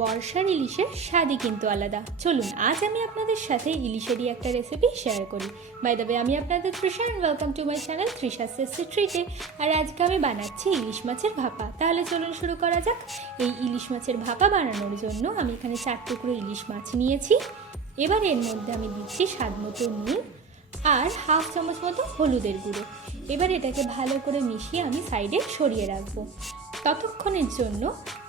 বর্ষার ইলিশের স্বাদই কিন্তু আলাদা। চলুন আজ আমি আপনাদের সাথে ইলিশেরই একটা রেসিপি শেয়ার করি। বাই দ্য ওয়ে, আমি আপনাদের Trisha and welcome to my channel Trisha's tasty ট্রিটে। আর আজকে আমি বানাচ্ছি ইলিশ মাছের ভাপা। তাহলে চলুন শুরু করা যাক। এই ইলিশ মাছের ভাপা বানানোর জন্য আমি এখানে 4 টুকরো ইলিশ মাছ নিয়েছি। এবার এর মধ্যে আমি দিচ্ছি স্বাদ মতো নুন আর হাফ চামচ মতো হলুদের গুঁড়ো। এবার এটাকে ভালো করে মিশিয়ে আমি সাইডে সরিয়ে রাখবো। ততক্ষণের জন্য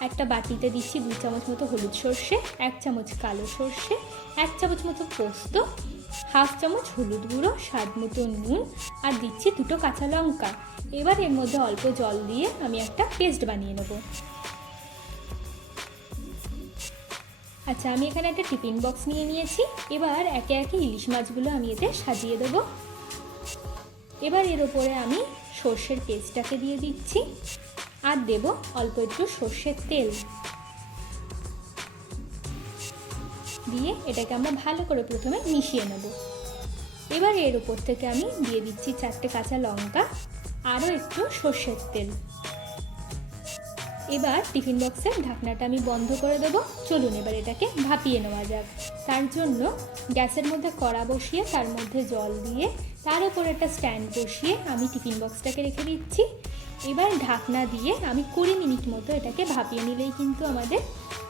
একটা বাটিতে দিচ্ছি 2 চামচ মতো হলুদ সর্ষে, 1 চামচ কালো সর্ষে, 1 চামচ মতো পোস্ত, হাফ চামচ হলুদ গুঁড়ো, স্বাদ মতো নুন আর দিচ্ছি 2টো কাঁচা লঙ্কা। এবার এর মধ্যে অল্প জল দিয়ে আমি একটা পেস্ট বানিয়ে নেব। আচ্ছা, আমি এখানে একটা টিফিন বক্স নিয়ে নিয়েছি। এবার একে একে ইলিশ মাছগুলো আমি এতে সাজিয়ে দেব। এবার এর ওপরে আমি সর্ষের পেস্টটাকে দিয়ে দিচ্ছি আর দেব অল্প একটু সর্ষের তেল দিয়ে এটাকে আমরা ভালো করে প্রথমে মিশিয়ে নেব। এবার এর উপর থেকে আমি দিয়ে দিচ্ছি 4টে কাঁচা লঙ্কা, আরও একটু সর্ষের তেল। এবার টিফিন বক্সের ঢাকনাটা আমি বন্ধ করে দেব। চলুন এবার এটাকে ভাপিয়ে নেওয়া যাক। তার জন্য গ্যাসের মধ্যে কড়া বসিয়ে তার মধ্যে জল দিয়ে তার উপর একটা স্ট্যান্ড বসিয়ে আমি টিফিন বক্সটাকে রেখে দিচ্ছি। এবার ঢাকনা দিয়ে আমি 20 মিনিট মতো এটাকে ভাপিয়ে নিলেই কিন্তু আমাদের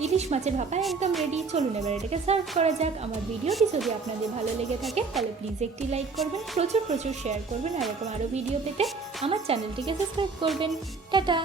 ইলিশ মাছের ভাপা একদম রেডি। চলুন এবার এটাকে সার্ভ করা যাক। আমার ভিডিওটি যদি আপনাদের ভালো লেগে থাকে তাহলে প্লিজ একটি লাইক করবেন, প্রচুর শেয়ার করবেন, আর এরকম আরও ভিডিও পেতে আমার চ্যানেলটিকে সাবস্ক্রাইব করবেন। টাটা।